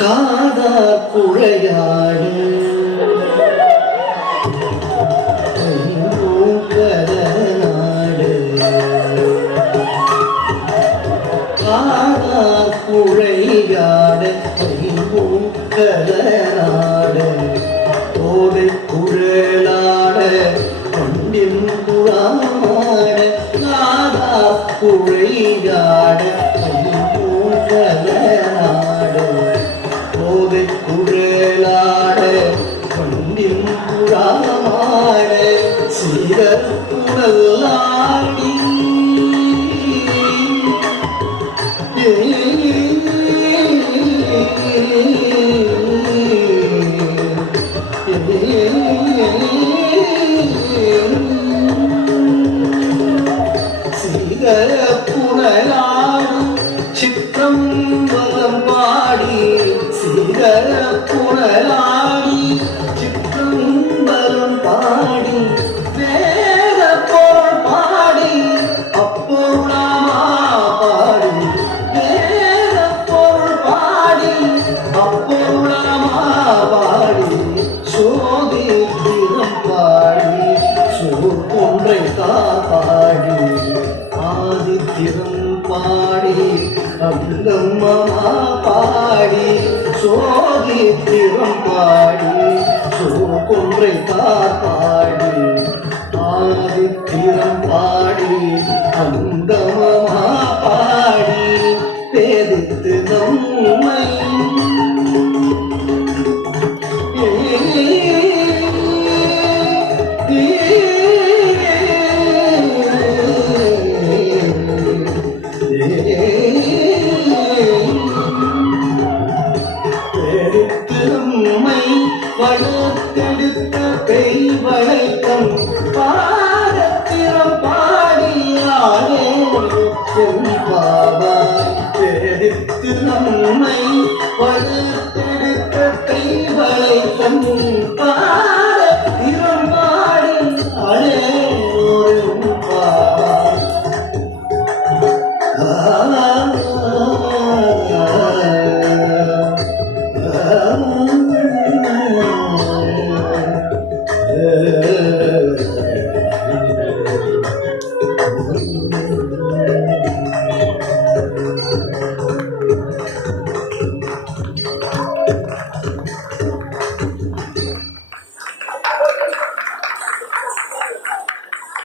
காதார் குழையாடும் குழையாட. ஐம்பூம் கதநாட போதை குரலாட கொண்டின் குழாமாட காதா குழையாட. புனலாடி சித்திரம் பாடி வேத பொருள் பாடி அப்பொருளாமா பாடி வேத பொருள் பாடி அப்பொருளாமா பாடி சோதி தினம் பாடி சோர் காப்பாடி ஆதித்திரம் பாடி அங்கம்மா பாடி சோதித்திரம் பாடி சோர் ஒன்றை காப்பாடி ஆதித்திரம் பாடி அங்கமமா பாரத்திரம் பாடியானே பாபா எடுத்து நம்மை